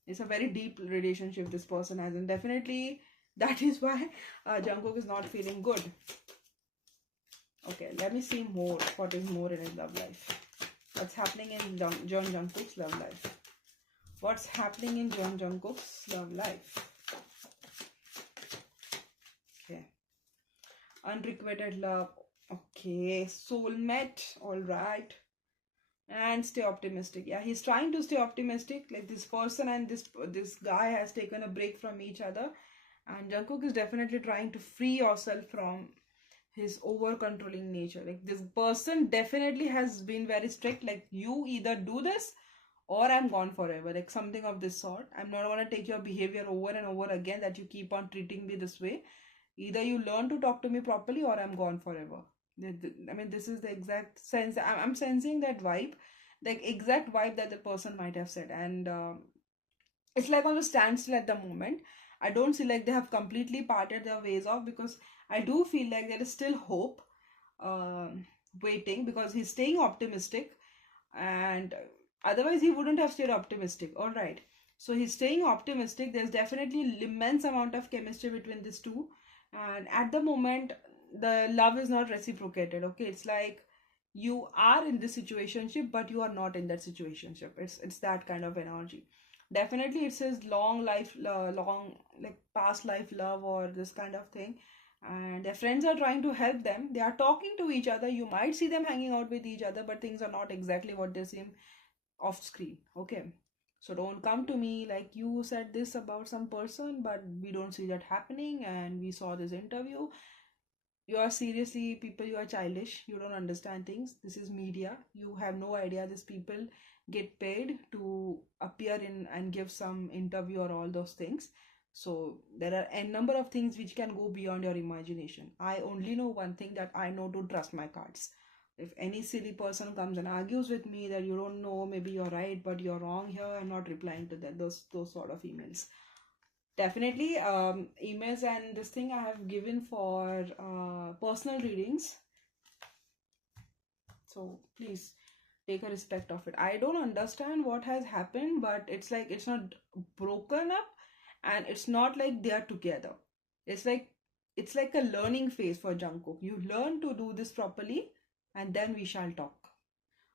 It's a very deep relationship this person has, and definitely that is why Jungkook is not feeling good. Okay, let me see more. What is more in his love life? What's happening in John Jungkook's love life? What's happening in John Jungkook's love life? Okay, unrequited love. Okay, soulmate. All right. And stay optimistic. Yeah, he's trying to stay optimistic. Like this person and this guy has taken a break from each other, and Jungkook is definitely trying to free yourself from his over controlling nature. Like this person definitely has been very strict. Like you either do this, or I'm gone forever. Like something of this sort. I'm not gonna take your behavior over and over again, that you keep on treating me this way. Either you learn to talk to me properly, or I'm gone forever. I mean, this is the exact sense. I'm sensing that vibe, like exact vibe that the person might have said. And it's like on a standstill at the moment. I don't see like they have completely parted their ways off, because I do feel like there is still hope waiting, because he's staying optimistic. And otherwise he wouldn't have stayed optimistic. All right, so he's staying optimistic. There's definitely immense amount of chemistry between these two, and at the moment the love is not reciprocated. Okay, it's like you are in this situationship, but you are not in that situationship. It's that kind of energy. Definitely it says long life, long, like past life love, or this kind of thing. And their friends are trying to help them. They are talking to each other. You might see them hanging out with each other, but things are not exactly what they seem off screen. Okay, so don't come to me like you said this about some person, but we don't see that happening, and we saw this interview. You are seriously, people, you are childish. You don't understand things. This is media. You have no idea these people get paid to appear in and give some interview or all those things. So there are a number of things which can go beyond your imagination. I only know one thing, that I know to trust my cards. If any silly person comes and argues with me that you don't know, maybe you're right, but you're wrong here, I'm not replying to that. Those sort of emails. Definitely, emails and this thing I have given for personal readings. So please take a respect of it. I don't understand what has happened, but it's like it's not broken up, and it's not like they are together. It's like a learning phase for Jungkook. You learn to do this properly, and then we shall talk.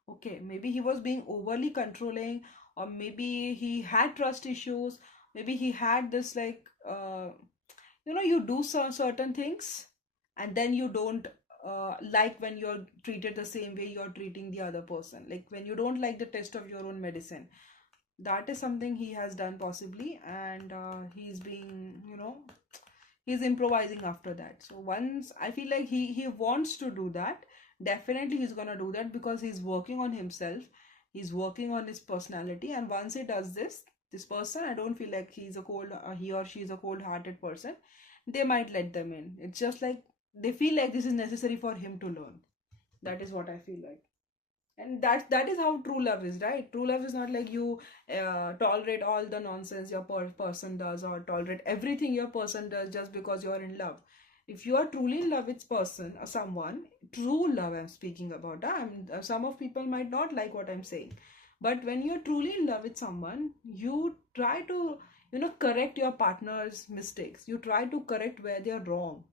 Okay, maybe he was being overly controlling, or maybe he had trust issues. Maybe he had this, like, you do some certain things, and then you don't like when you're treated the same way you're treating the other person. Like when you don't like the taste of your own medicine. That is something he has done possibly, and he's being, he's improvising after that. So once I feel like he wants to do that, definitely he's gonna do that, because he's working on himself. He's working on his personality, and once he does this person, I don't feel like he or she is a cold-hearted person. They might let them in. It's just like they feel like this is necessary for him to learn. That is what I feel like. And that is how true love is, right? True love is not like you tolerate all the nonsense your person does, or tolerate everything your person does just because you're in love. If you are truly in love with person or someone, true love I'm speaking about, some of people might not like what I'm saying, but when you're truly in love with someone, you try to, correct your partner's mistakes. You try to correct where they're wrong,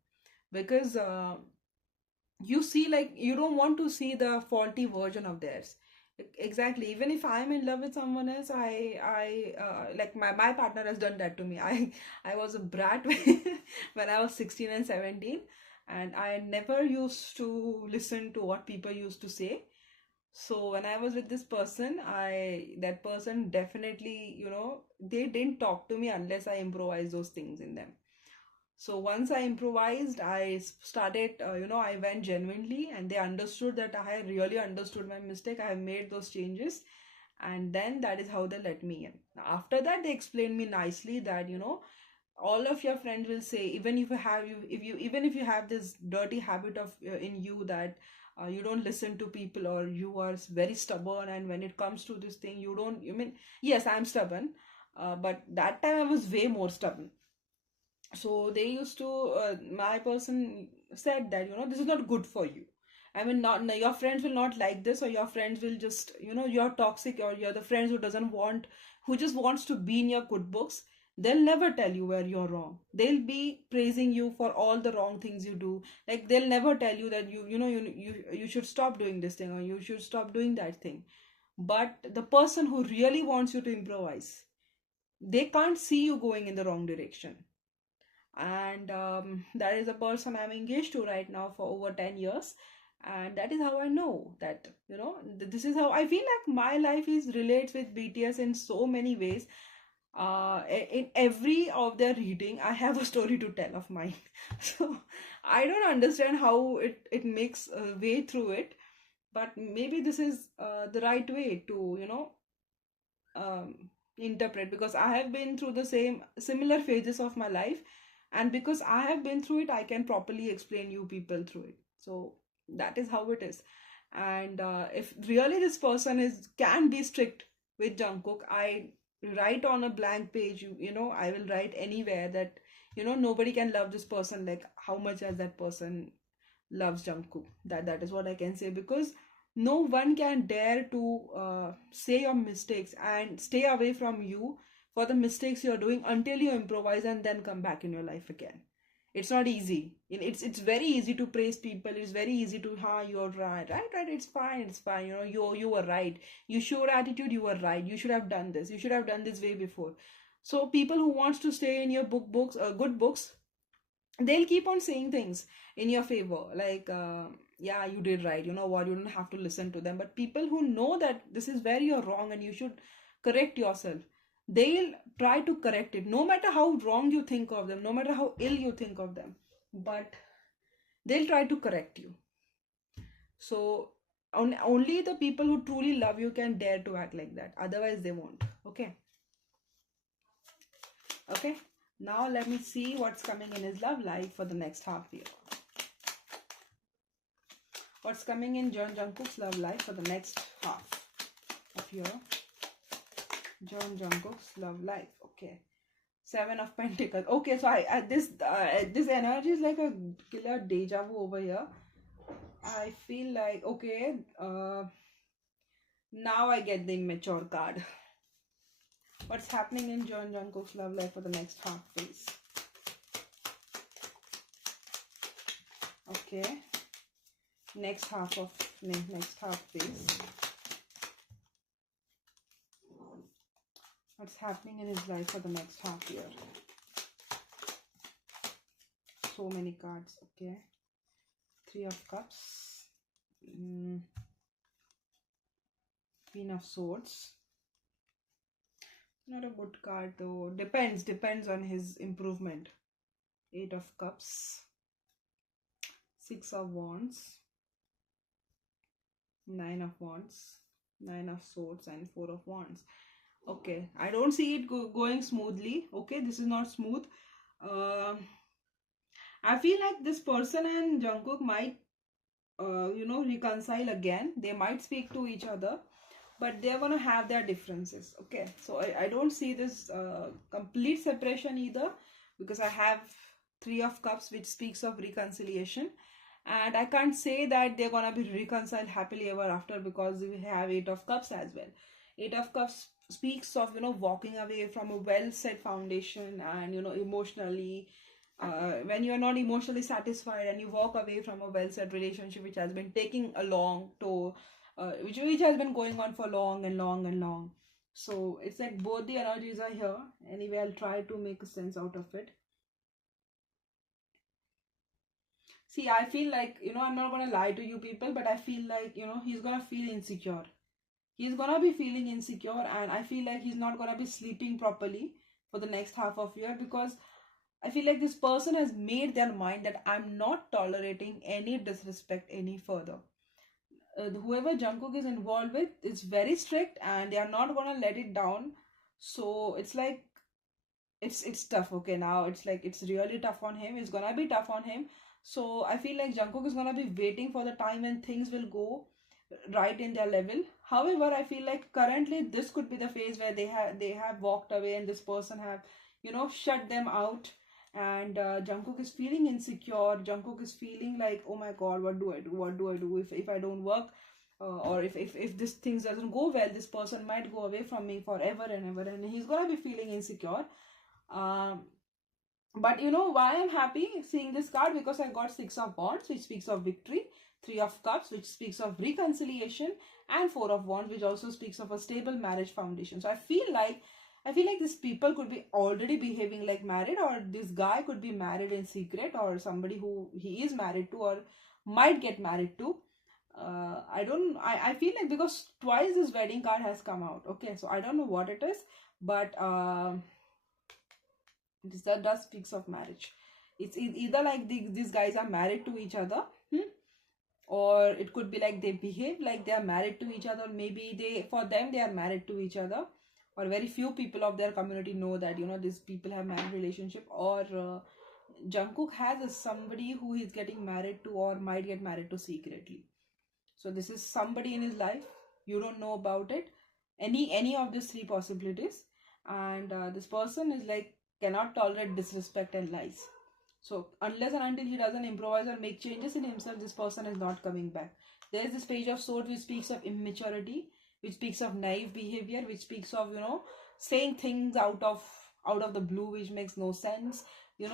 because you see, like, you don't want to see the faulty version of theirs. Exactly. Even if I'm in love with someone else, I like, my partner has done that to me. I was a brat when I was 16 and 17, and I never used to listen to what people used to say. So when I was with this person, that person definitely, they didn't talk to me unless I improvised those things in them. So once I improvised, I started, I went genuinely, and they understood that I really understood my mistake. I have made those changes, and then that is how they let me in. After that, they explained me nicely that, all of your friends will say, even if you have even if you have this dirty habit of in you, that you don't listen to people, or you are very stubborn, and when it comes to this thing, you don't, yes, I'm stubborn, but that time I was way more stubborn. So they used to, my person said that, this is not good for you. I mean, not, your friends will not like this, or your friends will just, you're toxic, or you're the friends who doesn't want, who just wants to be in your good books. They'll never tell you where you're wrong. They'll be praising you for all the wrong things you do. Like, they'll never tell you that you should stop doing this thing, or you should stop doing that thing. But the person who really wants you to improvise, they can't see you going in the wrong direction. And that is a person I'm engaged to right now for over 10 years. And that is how I know that, this is how I feel like my life is relates with BTS in so many ways. In every of their reading, I have a story to tell of mine. So I don't understand how it makes a way through it, but maybe this is the right way to, um, interpret, because I have been through the same similar phases of my life, and because I have been through it, I can properly explain you people through it. So that is how it is. And if really this person is can be strict with Jungkook, I write on a blank page, I will write anywhere that, nobody can love this person like how much as that person loves Jungkook. That is what I can say, because no one can dare to say your mistakes and stay away from you for the mistakes you're doing until you improvise and then come back in your life again. It's not easy. It's very easy to praise people. It's very easy to, you're right, it's fine, you were right. You show attitude, you were right. You should have done this. You should have done this way before. So people who wants to stay in your books, good books, they'll keep on saying things in your favor, like, yeah, you did right, you know what, you don't have to listen to them. But people who know that this is where you're wrong and you should correct yourself, they'll try to correct it, no matter how wrong you think of them, no matter how ill you think of them, but they'll try to correct you. So only the people who truly love you can dare to act like that, otherwise they won't. Okay, now let me see what's coming in his love life for the next half year. What's coming in Jungkook's love life for the next half of year? Jungkook's love life. Okay, 7 of Pentacles. Okay, so this energy is like a killer deja vu over here. I feel like, okay, now I get the immature card. What's happening in Jungkook's love life for the next half, please? Okay, next half, please. What's happening in his life for the next half year? So many cards. Okay, 3 of Cups, Queen of Swords. Not a good card though. Depends on his improvement. 8 of Cups, 6 of Wands, 9 of Wands, 9 of Swords, and 4 of Wands. Okay, I don't see it going smoothly. Okay, this is not smooth. I feel like this person and Jungkook might reconcile again. They might speak to each other, but they're gonna have their differences. Okay, so I don't see this complete separation either, because I have Three of Cups, which speaks of reconciliation, and I can't say that they're gonna be reconciled happily ever after, because we have Eight of Cups as well. Eight of Cups speaks of walking away from a well set foundation, and emotionally, when you're not emotionally satisfied and you walk away from a well set relationship which has been taking a long to which has been going on for long and long and long. So it's like both the energies are here. Anyway, I'll try to make a sense out of it. See, I feel like, I'm not gonna lie to you people, but I feel like, he's gonna feel insecure. He's gonna be feeling insecure, and I feel like he's not gonna be sleeping properly for the next half of year, because I feel like this person has made their mind that I'm not tolerating any disrespect any further. Whoever Jungkook is involved with is very strict, and they are not gonna let it down. So it's like it's tough. Okay, now it's like it's really tough on him. It's gonna be tough on him. So I feel like Jungkook is gonna be waiting for the time when things will go right in their level. However, I feel like currently this could be the phase where they have walked away, and this person have shut them out, and Jungkook is feeling insecure. Jungkook is feeling like, oh my god, what do I do? What do I do if I don't work? Or if this things doesn't go well, this person might go away from me forever and ever, and he's gonna be feeling insecure. um but why I'm happy seeing this card? Because I got Six of Wands, which speaks of victory, Three of Cups, which speaks of reconciliation, and Four of Wands, which also speaks of a stable marriage foundation. So I feel like these people could be already behaving like married, or this guy could be married in secret, or somebody who he is married to or might get married to. I feel like, because twice this wedding card has come out. Okay, so I don't know what it is, but this that does speaks of marriage. It's either like these guys are married to each other, or it could be like they behave like they are married to each other. Maybe for them they are married to each other, or very few people of their community know that these people have married relationship, or Jungkook has somebody who he's getting married to or might get married to secretly. So this is somebody in his life, you don't know about it. Any of these three possibilities, and this person is like cannot tolerate disrespect and lies. So unless and until he doesn't improvise or make changes in himself, this person is not coming back. There is this Page of Swords, which speaks of immaturity, which speaks of naive behavior, which speaks of saying things out of the blue, which makes no sense.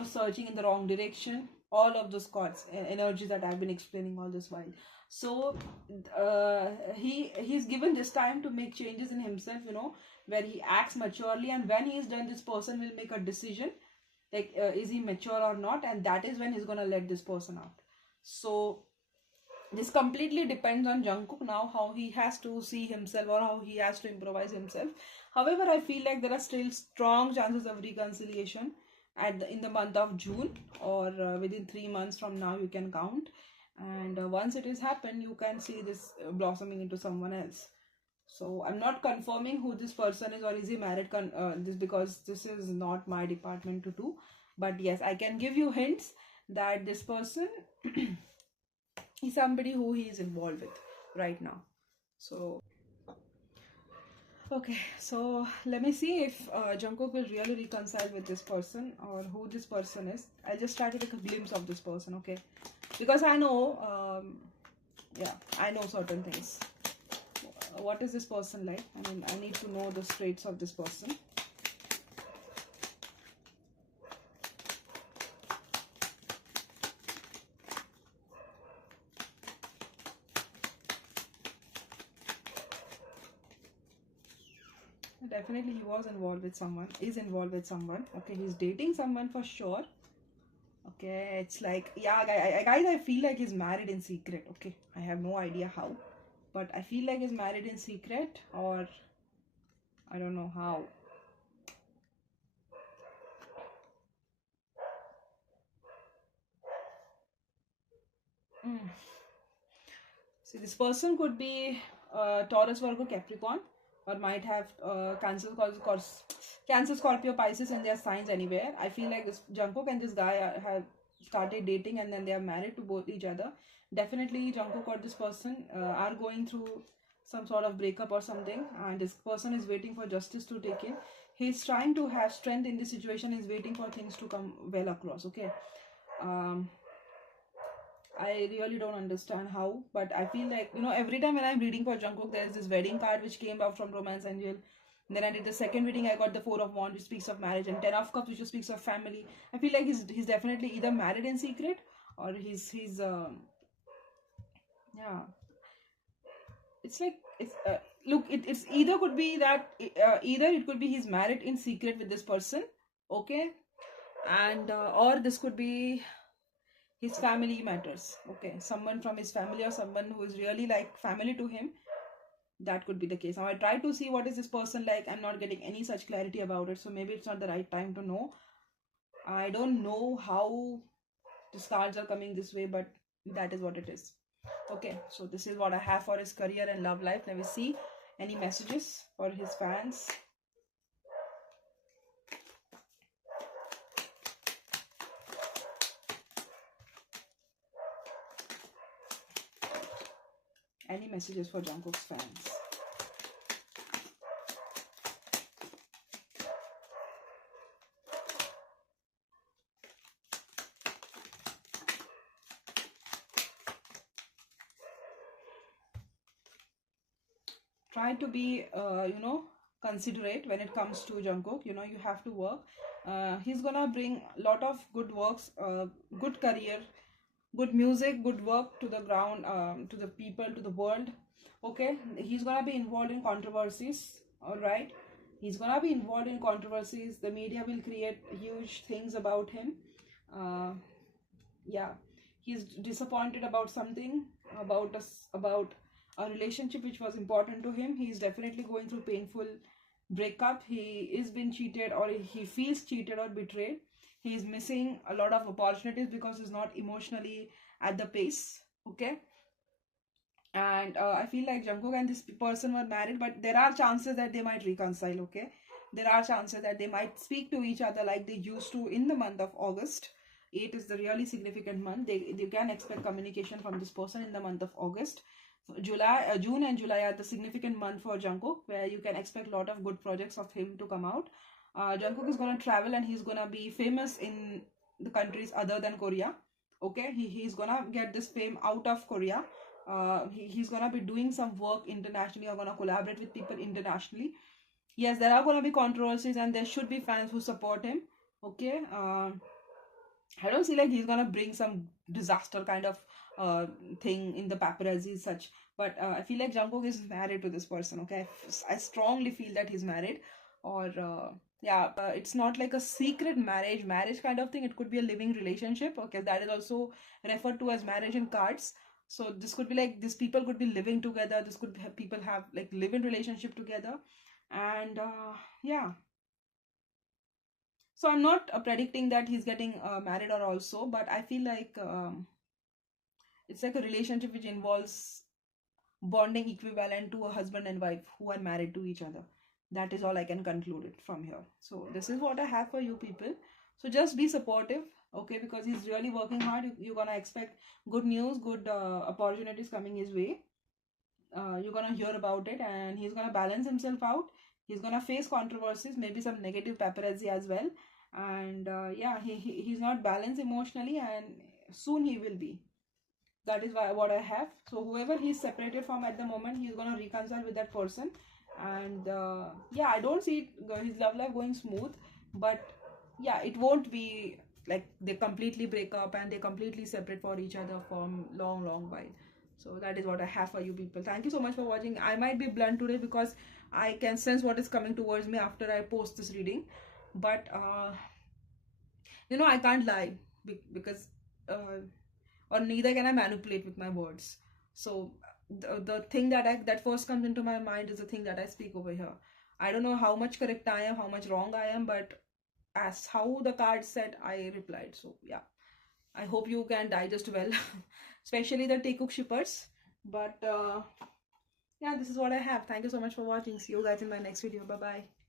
Searching in the wrong direction. All of those cards, energies that I've been explaining all this while. So he's given this time to make changes in himself. Where he acts maturely, and when he's done, this person will make a decision, like is he mature or not, and that is when he's gonna let this person out. So this completely depends on Jungkook now, how he has to see himself or how he has to improvise himself. However, I feel like there are still strong chances of reconciliation in the month of June, or within 3 months from now, you can count. And once it has happened, you can see this blossoming into someone else. So I'm not confirming who this person is, or is he married, this, because this is not my department to do. But yes, I can give you hints that this person is somebody who he is involved with right now. So okay, so let me see if Jungkook will really reconcile with this person, or who this person is. I'll just try to take a glimpse of this person, okay? Because I know, I know certain things. What is this person like? I mean, I need to know the traits of this person. Definitely he was involved with someone, is involved with someone. Okay, he's dating someone for sure. Okay, it's like, yeah, guys, I feel like he's married in secret. Okay, I have no idea how, but I feel like he's married in secret, or I don't know how. See, this person could be Taurus, Virgo, Capricorn, or might have Cancer, Scorpio, Pisces in their signs anywhere. I feel like this Jungkook and this guy have started dating, and then they are married to both each other. definitely Jungkook or this person are going through some sort of breakup or something, and this person is waiting for justice to take in. He's trying to have strength in this situation. He's waiting for things to come well across. Okay. I really don't understand how, but I feel like, every time when I'm reading for Jungkook, there's this wedding card which came out from Romance Angel. Then I did the second reading, I got the Four of Wands, which speaks of marriage, and Ten of Cups, which speaks of family. I feel like he's definitely either married in secret, or he's yeah. It's like, it's look, it's either could be that either it could be he's married in secret with this person, okay, and or this could be his family matters, okay, someone from his family or someone who is really like family to him. That could be the case. Now I try to see what is this person like. I'm not getting any such clarity about it, so maybe it's not the right time to know. I don't know how the cards are coming this way, but that is what it is. Okay, so this is what I have for his career and love life. Let me see any messages for his fans. Any messages for Jungkook's fans. Try to be considerate when it comes to Jungkook. You have to work. He's gonna bring a lot of good works, good career, good music, good work to the ground, to the people, to the world. Okay, he's gonna be involved in controversies. All right, he's gonna be involved in controversies. The media will create huge things about him. Yeah, he's disappointed about something, about a relationship which was important to him. He's definitely going through painful breakup. He is being cheated, or he feels cheated or betrayed. He's missing a lot of opportunities because he's not emotionally at the pace. Okay, and I feel like Jungkook and this person were married, but there are chances that they might reconcile. Okay, there are chances that they might speak to each other like they used to in the month of August. 8 is the really significant month. They can expect communication from this person in the month of August. June and July are the significant month for Jungkook, where you can expect a lot of good projects of him to come out. Jungkook is gonna travel and he's gonna be famous in the countries other than Korea. Okay, he's gonna get this fame out of Korea. He's gonna be doing some work internationally, or gonna collaborate with people internationally. Yes, there are gonna be controversies, and there should be fans who support him. Okay, I don't see like he's gonna bring some disaster kind of thing in the paparazzi such, but I feel like Jungkook is married to this person. Okay, I strongly feel that he's married, or yeah, it's not like a secret marriage kind of thing. It could be a living relationship. Okay, that is also referred to as marriage in cards. So this could be like, these people could be living together. This could have people have like live-in relationship together, and yeah. So I'm not predicting that he's getting married or also, but I feel like it's like a relationship which involves bonding equivalent to a husband and wife who are married to each other. That is all I can conclude it from here. So this is what I have for you people. So just be supportive, okay, because he's really working hard. You're gonna expect good news, good opportunities coming his way. You're gonna hear about it, and he's gonna balance himself out. He's gonna face controversies, maybe some negative paparazzi as well, and yeah, he's not balanced emotionally, and soon he will be. That is what I have. So whoever he's separated from at the moment, he's gonna reconcile with that person, and yeah, I don't see his love life going smooth, but yeah, it won't be like they completely break up and they completely separate for each other from long while. So that is what I have for you people. Thank you so much for watching. I might be blunt today because I can sense what is coming towards me after I post this reading, but I can't lie, because or neither can I manipulate with my words. So the thing that first comes into my mind is the thing that I speak over here. I don't know how much correct I am, how much wrong I am, but as how the card said, I replied. So yeah, I hope you can digest well, especially the Taekook shippers. But yeah, this is what I have. Thank you so much for watching. See you guys in my next video. Bye bye.